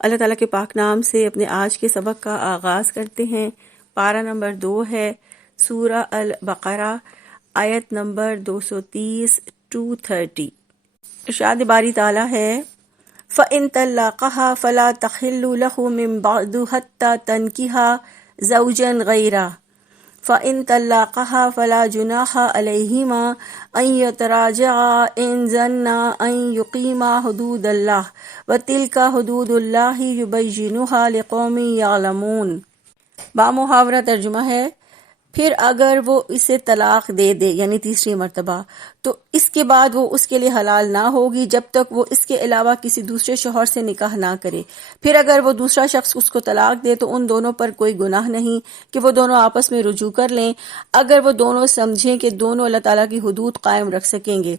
اللہ تعالیٰ کے پاک نام سے اپنے آج کے سبق کا آغاز کرتے ہیں۔ پارہ نمبر 2 ہے، سورہ البقرہ، آیت نمبر 230 230۔ ارشاد باری تعالیٰ ہے فَإِن طَلَّقَهَا فَلَا تَحِلُّ لَهُ مِن بَعْدُ حَتَّى تَنكِحَ زَوْجًا غَيْرَهُ فَإِن طَلَّقَهَا فَلَا جُنَاحَ عَلَيْهِمَا أَن يَتَرَاجَعَا إِن ظَنَّا أَن يُقِيمَا حُدُودَ اللَّهِ وَتِلْكَ حُدُودُ اللَّهِ يُبَيِّنُهَا لِقَوْمٍ يَعْلَمُونَ۔ بامحاورہ ترجمہ ہے، پھر اگر وہ اسے طلاق دے دے یعنی تیسری مرتبہ، تو اس کے بعد وہ اس کے لیے حلال نہ ہوگی جب تک وہ اس کے علاوہ کسی دوسرے شوہر سے نکاح نہ کرے۔ پھر اگر وہ دوسرا شخص اس کو طلاق دے تو ان دونوں پر کوئی گناہ نہیں کہ وہ دونوں آپس میں رجوع کر لیں، اگر وہ دونوں سمجھیں کہ دونوں اللہ تعالیٰ کی حدود قائم رکھ سکیں گے،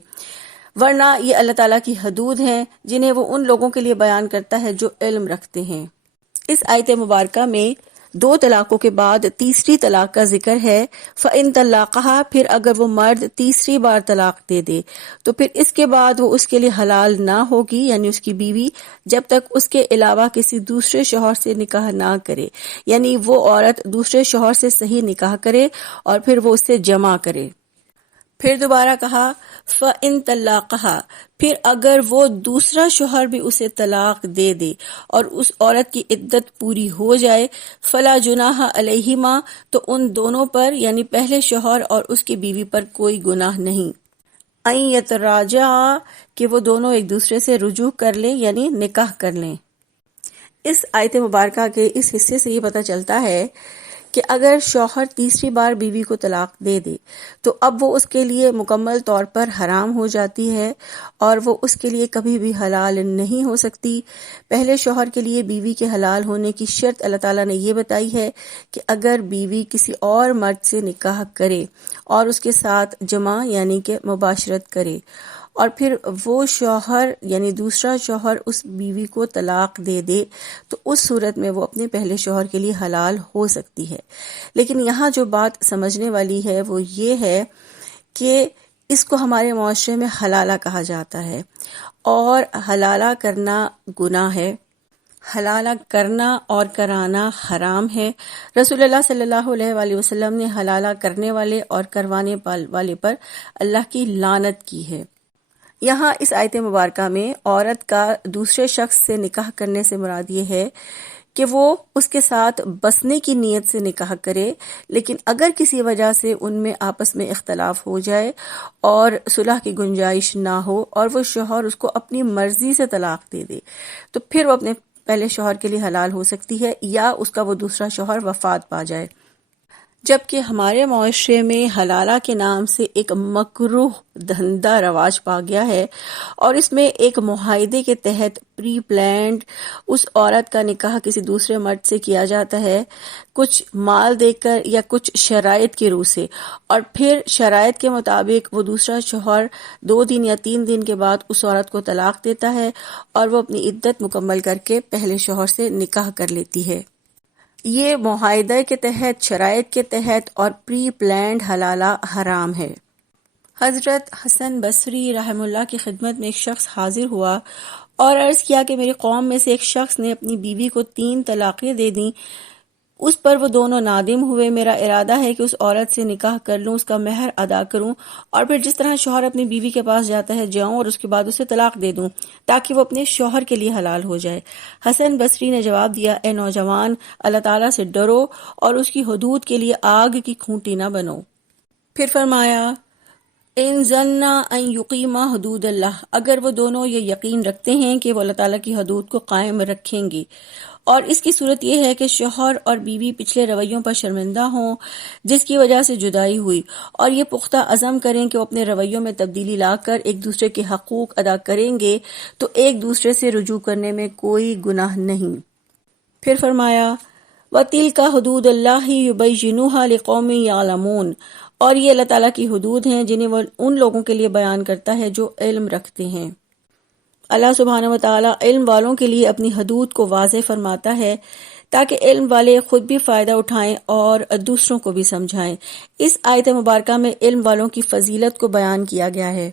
ورنہ یہ اللہ تعالیٰ کی حدود ہیں جنہیں وہ ان لوگوں کے لیے بیان کرتا ہے جو علم رکھتے ہیں۔ اس آیت مبارکہ میں 2 طلاقوں کے بعد تیسری طلاق کا ذکر ہے۔ فَإِن طَلَّقَهَا، پھر اگر وہ مرد تیسری بار طلاق دے دے تو پھر اس کے بعد وہ اس کے لیے حلال نہ ہوگی یعنی اس کی بیوی، جب تک اس کے علاوہ کسی دوسرے شوہر سے نکاح نہ کرے، یعنی وہ عورت دوسرے شوہر سے صحیح نکاح کرے اور پھر وہ اس سے جمع کرے۔ پھر دوبارہ کہا فَإِن طَلَّقَهَا، پھر اگر وہ دوسرا شوہر بھی اسے طلاق دے دے اور اس عورت کی عدت پوری ہو جائے، فَلَا جُنَاحَ عَلَيْهِمَا، تو ان دونوں پر یعنی پہلے شوہر اور اس کی بیوی پر کوئی گناہ نہیں۔ أَن يَتَرَاجَعَا، کہ وہ دونوں ایک دوسرے سے رجوع کر لیں یعنی نکاح کر لیں۔ اس آیت مبارکہ کے اس حصے سے یہ پتہ چلتا ہے کہ اگر شوہر تیسری بار بیوی کو طلاق دے دے تو اب وہ اس کے لیے مکمل طور پر حرام ہو جاتی ہے اور وہ اس کے لیے کبھی بھی حلال نہیں ہو سکتی۔ پہلے شوہر کے لیے بیوی کے حلال ہونے کی شرط اللہ تعالیٰ نے یہ بتائی ہے کہ اگر بیوی کسی اور مرد سے نکاح کرے اور اس کے ساتھ جمع یعنی کہ مباشرت کرے، اور پھر وہ شوہر یعنی دوسرا شوہر اس بیوی کو طلاق دے دے تو اس صورت میں وہ اپنے پہلے شوہر کے لیے حلال ہو سکتی ہے۔ لیکن یہاں جو بات سمجھنے والی ہے وہ یہ ہے کہ اس کو ہمارے معاشرے میں حلالہ کہا جاتا ہے اور حلالہ کرنا گناہ ہے، حلالہ کرنا اور کرانا حرام ہے۔ رسول اللہ صلی اللہ علیہ وآلہ وسلم نے حلالہ کرنے والے اور کروانے والے پر اللہ کی لعنت کی ہے۔ یہاں اس آیت مبارکہ میں عورت کا دوسرے شخص سے نکاح کرنے سے مراد یہ ہے کہ وہ اس کے ساتھ بسنے کی نیت سے نکاح کرے، لیکن اگر کسی وجہ سے ان میں آپس میں اختلاف ہو جائے اور صلح کی گنجائش نہ ہو اور وہ شوہر اس کو اپنی مرضی سے طلاق دے دے تو پھر وہ اپنے پہلے شوہر کے لیے حلال ہو سکتی ہے یا اس کا وہ دوسرا شوہر وفات پا جائے۔ جبکہ ہمارے معاشرے میں حلالہ کے نام سے ایک مکروہ دھندا رواج پا گیا ہے اور اس میں ایک معاہدے کے تحت پری پلانڈ اس عورت کا نکاح کسی دوسرے مرد سے کیا جاتا ہے، کچھ مال دے کر یا کچھ شرائط کی روح سے، اور پھر شرائط کے مطابق وہ دوسرا شوہر 2 دن یا 3 دن کے بعد اس عورت کو طلاق دیتا ہے اور وہ اپنی عدت مکمل کر کے پہلے شوہر سے نکاح کر لیتی ہے۔ یہ معاہدے کے تحت، شرائط کے تحت اور پری پلانڈ حلالہ حرام ہے۔ حضرت حسن بصری رحمہ اللہ کی خدمت میں ایک شخص حاضر ہوا اور عرض کیا کہ میری قوم میں سے ایک شخص نے اپنی بیوی کو 3 طلاقیں دے دیں، اس پر وہ دونوں نادم ہوئے۔ میرا ارادہ ہے کہ اس عورت سے نکاح کر لوں، اس کا مہر ادا کروں اور پھر جس طرح شوہر اپنی بیوی کے پاس جاتا ہے جاؤں اور اس کے بعد اسے طلاق دے دوں تاکہ وہ اپنے شوہر کے لیے حلال ہو جائے۔ حسن بصری نے جواب دیا، اے نوجوان، اللہ تعالیٰ سے ڈرو اور اس کی حدود کے لیے آگ کی کھونٹی نہ بنو۔ پھر فرمایا ان ظنا ان یقیما حدود اللہ، اگر وہ دونوں یہ یقین رکھتے ہیں کہ وہ اللہ تعالیٰ کی حدود کو قائم رکھیں گے، اور اس کی صورت یہ ہے کہ شوہر اور بیوی پچھلے رویوں پر شرمندہ ہوں جس کی وجہ سے جدائی ہوئی، اور یہ پختہ عزم کریں کہ وہ اپنے رویوں میں تبدیلی لا کر ایک دوسرے کے حقوق ادا کریں گے، تو ایک دوسرے سے رجوع کرنے میں کوئی گناہ نہیں۔ پھر فرمایا وَتِلْكَ حُدُودُ اللَّهِ يُبَيِّنُهَا لِقَوْمٍ يَعْلَمُونَ، اور یہ اللہ تعالیٰ کی حدود ہیں جنہیں وہ ان لوگوں کے لیے بیان کرتا ہے جو علم رکھتے ہیں۔ اللہ سبحانہ وتعالیٰ علم والوں کے لیے اپنی حدود کو واضح فرماتا ہے تاکہ علم والے خود بھی فائدہ اٹھائیں اور دوسروں کو بھی سمجھائیں۔ اس آیت مبارکہ میں علم والوں کی فضیلت کو بیان کیا گیا ہے۔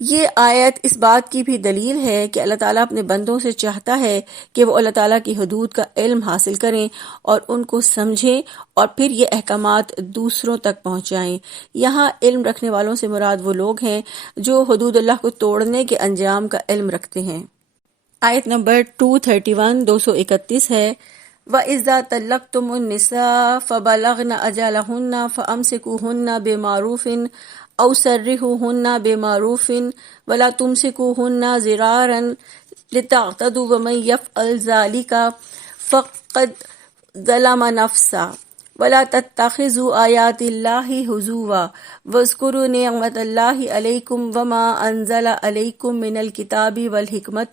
یہ آیت اس بات کی بھی دلیل ہے کہ اللہ تعالیٰ اپنے بندوں سے چاہتا ہے کہ وہ اللہ تعالیٰ کی حدود کا علم حاصل کریں اور ان کو سمجھیں اور پھر یہ احکامات دوسروں تک پہنچائیں۔ یہاں علم رکھنے والوں سے مراد وہ لوگ ہیں جو حدود اللہ کو توڑنے کے انجام کا علم رکھتے ہیں۔ آیت نمبر 231 231 ہے، وَإِذَا طَلَّقْتُمُ النِّسَاءَ فَبَلَغْنَ أَجَلَهُنَّ فَأَمْسِكُوهُنَّ بِمَعْرُوفٍ أَوْ سَرِّحُوهُنَّ بِمَعْرُوفٍ وَلَا تُمْسِكُوهُنَّ ضِرَارًا لِتَعْتَدُوا وَمَن يَفْعَلْ ذَلِكَ فَقَدْ ظَلَمَ نَفْسَهُ وَلَا تَتَّخِذُوا آيَاتِ اللَّهِ هُزُوًا وَاذْكُرُوا نِعْمَةَ اللَّهِ عَلَيْكُمْ وَمَا أَنزَلَ عَلَيْكُم مِّنَ الْكِتَابِ وَالْحِكْمَةِ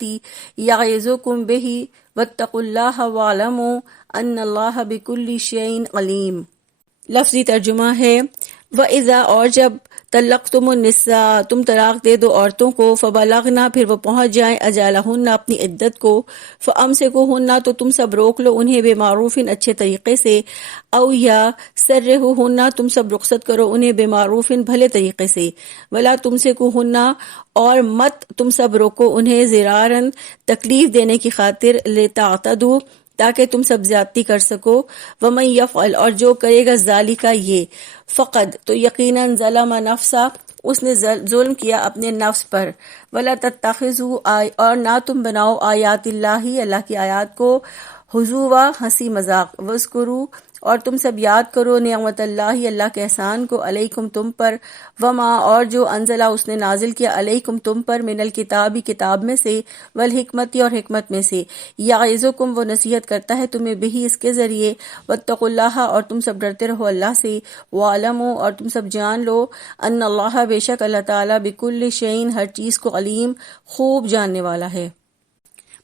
يَعِظُكُم بِهِ وَاتَّقُوا اللَّهَ وَاعْلَمُوا أَنَّ اللَّهَ بِكُلِّ شَيْءٍ عَلِيمٌ۔ لفظی ترجمہ ہے، وَإِذَا اور جب طلقتم النساء تم طلاق دے دو عورتوں کو، فبلغنا پھر وہ پہنچ جائیں اجالہن اپنی عدت کو، فامسکوہن تو تم سب روک لو انہیں بمعروف اچھے طریقے سے، او یا سرہوہن تم سب رخصت کرو انہیں بمعروف بھلے طریقے سے، ولا تمسکوہن اور مت تم سب روکو انہیں ضرارن تکلیف دینے کی خاطر، لتعتدوا تاکہ تم سب زیادتی کر سکو، ومن یفعل اور جو کرے گا ذالک یہ، فقد تو یقیناً ظلم نفسا اس نے ظلم کیا اپنے نفس پر، ولا تتخذوا اور نہ تم بناؤ آیات اللہ اللہ کی آیات کو ہزوا ہنسی مذاق، واذکروا اور تم سب یاد کرو نعمت اللہ اللہ کے احسان کو، علیکم تم پر، وما اور جو انزلہ اس نے نازل کیا علیکم تم پر، من الکتابی کتاب میں سے، والحکمتی اور حکمت میں سے، یعظکم وہ نصیحت کرتا ہے تمہیں بہی اس کے ذریعے، واتقوا اللہ اور تم سب ڈرتے رہو اللہ سے، وعلموا اور تم سب جان لو، ان اللہ بے شک اللہ تعالیٰ بکل شیء ہر چیز کو علیم خوب جاننے والا ہے۔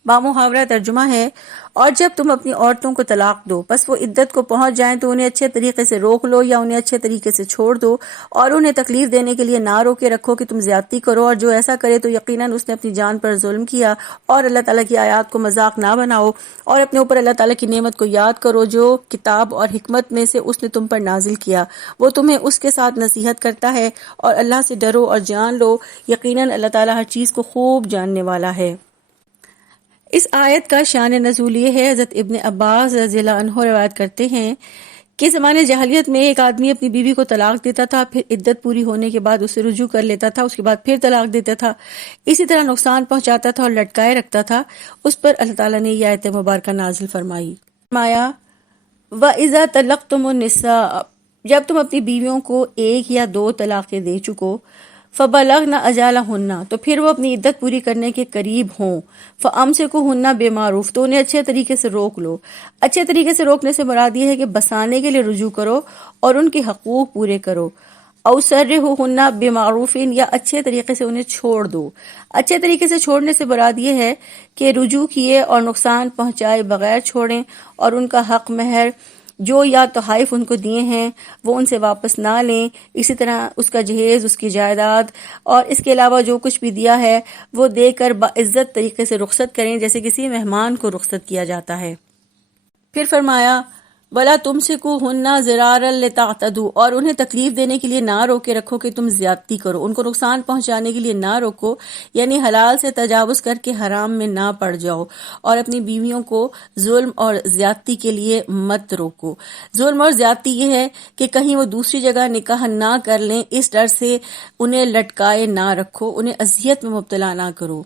بامحاورہ ترجمہ ہے، اور جب تم اپنی عورتوں کو طلاق دو پس وہ عدت کو پہنچ جائیں تو انہیں اچھے طریقے سے روک لو یا انہیں اچھے طریقے سے چھوڑ دو، اور انہیں تکلیف دینے کے لیے نہ روکے رکھو کہ تم زیادتی کرو، اور جو ایسا کرے تو یقیناً اس نے اپنی جان پر ظلم کیا، اور اللہ تعالیٰ کی آیات کو مذاق نہ بناؤ، اور اپنے اوپر اللہ تعالیٰ کی نعمت کو یاد کرو جو کتاب اور حکمت میں سے اس نے تم پر نازل کیا، وہ تمہیں اس کے ساتھ نصیحت کرتا ہے، اور اللہ سے ڈرو اور جان لو یقیناً اللہ تعالیٰ ہر چیز کو خوب جاننے والا ہے۔ اس آیت کا شان نزول یہ ہے، حضرت ابن عباس رضی اللہ عنہ روایت کرتے ہیں کہ زمانے جاہلیت میں ایک آدمی اپنی بیوی کو طلاق دیتا تھا، پھر عدت پوری ہونے کے بعد اسے رجوع کر لیتا تھا، اس کے بعد پھر طلاق دیتا تھا، اسی طرح نقصان پہنچاتا تھا اور لٹکائے رکھتا تھا۔ اس پر اللہ تعالیٰ نے یہ آیت مبارکہ نازل فرمائی، فرمایا وَإِذَا طَلَّقْتُمُ النِّسَاءَ جب تم اپنی بیویوں کو ایک یا دو طلاقیں دے چکو، فَبَلَغْنَ أَجَالَهُنَّ تو پھر وہ اپنی عدت پوری کرنے کے قریب ہوں، فَأَمْسِكُوهُنَّ بِمَعْرُوف تو انہیں اچھے طریقے سے روک لو۔ اچھے طریقے سے روکنے سے مراد یہ ہے کہ بسانے کے لیے رجوع کرو اور ان کے حقوق پورے کرو، او سرہوہن بمعروف یا اچھے طریقے سے انہیں چھوڑ دو۔ اچھے طریقے سے چھوڑنے سے مراد یہ ہے کہ رجوع کیے اور نقصان پہنچائے بغیر چھوڑیں، اور ان کا حق مہر جو یا تحائف ان کو دیے ہیں وہ ان سے واپس نہ لیں، اسی طرح اس کا جہیز، اس کی جائیداد اور اس کے علاوہ جو کچھ بھی دیا ہے وہ دے کر باعزت طریقے سے رخصت کریں جیسے کسی مہمان کو رخصت کیا جاتا ہے۔ پھر فرمایا وَلَا تُمْسِكُوهُنَّ ضِرَارًا لِتَعْتَدُوا اور انہیں تکلیف دینے کے لیے نہ روکے رکھو کہ تم زیادتی کرو، ان کو نقصان پہنچانے کے لیے نہ روکو، یعنی حلال سے تجاوز کر کے حرام میں نہ پڑ جاؤ، اور اپنی بیویوں کو ظلم اور زیادتی کے لیے مت روکو۔ ظلم اور زیادتی یہ ہے کہ کہیں وہ دوسری جگہ نکاح نہ کر لیں، اس ڈر سے انہیں لٹکائے نہ رکھو، انہیں اذیت میں مبتلا نہ کرو۔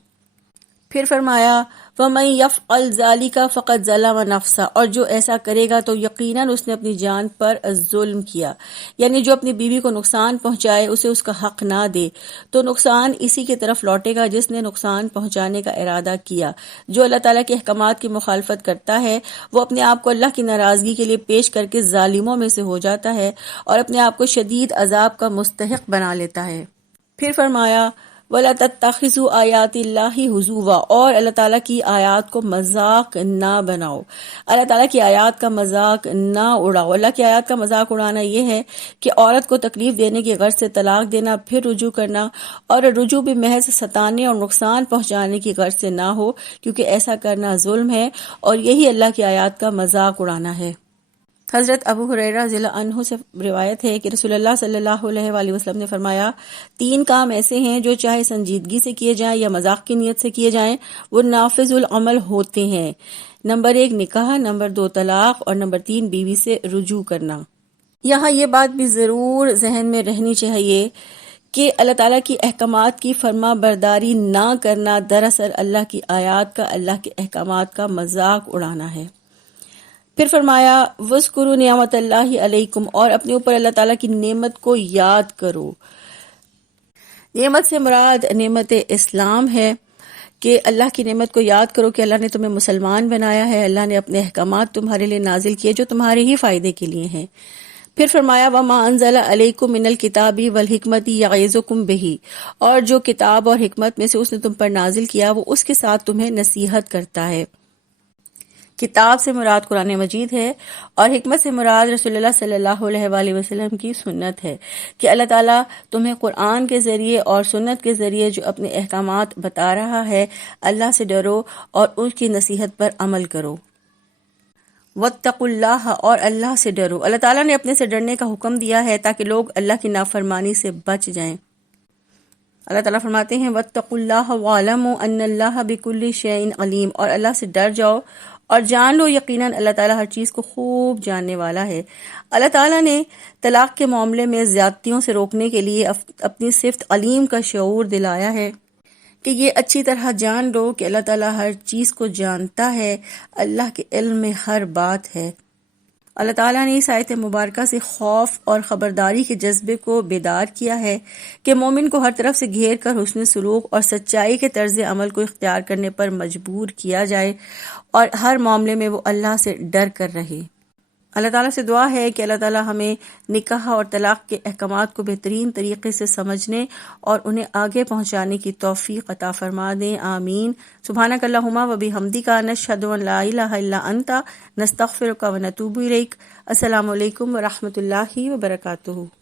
پھر فرمایا وَمَن يَفْعَلْ ذَلِكَ فَقَدْ ظَلَمَ نَفْسَهُ اور جو ایسا کرے گا تو یقیناً اس نے اپنی جان پر ظلم کیا، یعنی جو اپنی بیوی کو نقصان پہنچائے اسے اس کا حق نہ دے تو نقصان اسی کی طرف لوٹے گا جس نے نقصان پہنچانے کا ارادہ کیا۔ جو اللہ تعالیٰ کے احکامات کی مخالفت کرتا ہے وہ اپنے آپ کو اللہ کی ناراضگی کے لیے پیش کر کے ظالموں میں سے ہو جاتا ہے اور اپنے آپ کو شدید عذاب کا مستحق بنا لیتا ہے۔ پھر فرمایا وَلَا تَتَّخِذُوا آیَاتِ اللَّهِ هُزُوًا اور اللہ تعالیٰ کی آیات کو مذاق نہ بناؤ، اللہ تعالیٰ کی آیات کا مذاق نہ اڑاؤ۔ اللہ کی آیات کا مذاق اڑانا یہ ہے کہ عورت کو تکلیف دینے کی غرض سے طلاق دینا، پھر رجوع کرنا، اور رجوع بھی محض ستانے اور نقصان پہنچانے کی غرض سے نہ ہو، کیونکہ ایسا کرنا ظلم ہے اور یہی اللہ کی آیات کا مذاق اڑانا ہے۔ حضرت ابو ہریرہ رضی اللہ عنہ سے روایت ہے کہ رسول اللہ صلی اللہ علیہ وآلہ وسلم نے فرمایا 3 کام ایسے ہیں جو چاہے سنجیدگی سے کیے جائیں یا مذاق کی نیت سے کیے جائیں وہ نافذ العمل ہوتے ہیں. نمبر 1 نکاح، نمبر 2 طلاق اور نمبر 3 بیوی سے رجوع کرنا. یہاں یہ بات بھی ضرور ذہن میں رہنی چاہیے کہ اللہ تعالیٰ کی احکامات کی فرما برداری نہ کرنا دراصل اللہ کی آیات کا، اللہ کے احکامات کا مذاق اڑانا ہے. پھر فرمایا وَاذْكُرُوا نِعْمَتَ اللَّهِ عَلَيْكُمْ، اور اپنے اوپر اللہ تعالیٰ کی نعمت کو یاد کرو. نعمت سے مراد نعمت اسلام ہے کہ اللہ کی نعمت کو یاد کرو کہ اللہ نے تمہیں مسلمان بنایا ہے، اللہ نے اپنے احکامات تمہارے لیے نازل کیے جو تمہارے ہی فائدے کے لیے ہیں. پھر فرمایا وَمَا أَنزَلَ عَلَيْكُم مِّنَ الْكِتَابِ وَالْحِكْمَةِ يَعِظُكُم بِهِ، اور جو کتاب اور حکمت میں سے اس نے تم پر نازل کیا وہ اس کے ساتھ تمہیں نصیحت کرتا ہے. کتاب سے مراد قرآن مجید ہے اور حکمت سے مراد رسول اللہ صلی اللہ علیہ وآلہ وسلم کی سنت ہے کہ اللہ تعالیٰ تمہیں قرآن کے ذریعے اور سنت کے ذریعے جو اپنے احکامات بتا رہا ہے اللہ سے ڈرو اور اس کی نصیحت پر عمل کرو. واتقوا اللہ، اور اللہ سے ڈرو. اللہ تعالیٰ نے اپنے سے ڈرنے کا حکم دیا ہے تاکہ لوگ اللہ کی نافرمانی سے بچ جائیں. اللہ تعالیٰ فرماتے ہیں واتقوا اللہ واعلموا ان اللہ بکل شیء علیم، اور اللہ سے ڈر جاؤ اور جان لو یقیناً اللہ تعالیٰ ہر چیز کو خوب جاننے والا ہے. اللہ تعالیٰ نے طلاق کے معاملے میں زیادتیوں سے روکنے کے لیے اپنی صفت علیم کا شعور دلایا ہے کہ یہ اچھی طرح جان لو کہ اللہ تعالیٰ ہر چیز کو جانتا ہے، اللہ کے علم میں ہر بات ہے. اللہ تعالیٰ نے اس آیت مبارکہ سے خوف اور خبرداری کے جذبے کو بیدار کیا ہے کہ مومن کو ہر طرف سے گھیر کر حسن سلوک اور سچائی کے طرز عمل کو اختیار کرنے پر مجبور کیا جائے اور ہر معاملے میں وہ اللہ سے ڈر کر رہے. اللہ تعالیٰ سے دعا ہے کہ اللہ تعالیٰ ہمیں نکاح اور طلاق کے احکامات کو بہترین طریقے سے سمجھنے اور انہیں آگے پہنچانے کی توفیق عطا فرما دیں. آمین. سبحانک اللہم و بحمدک نشہد ان لا الہ الا انت نستغفرک و نتوب الیک. السلام علیکم و رحمۃ اللہ وبرکاتہ.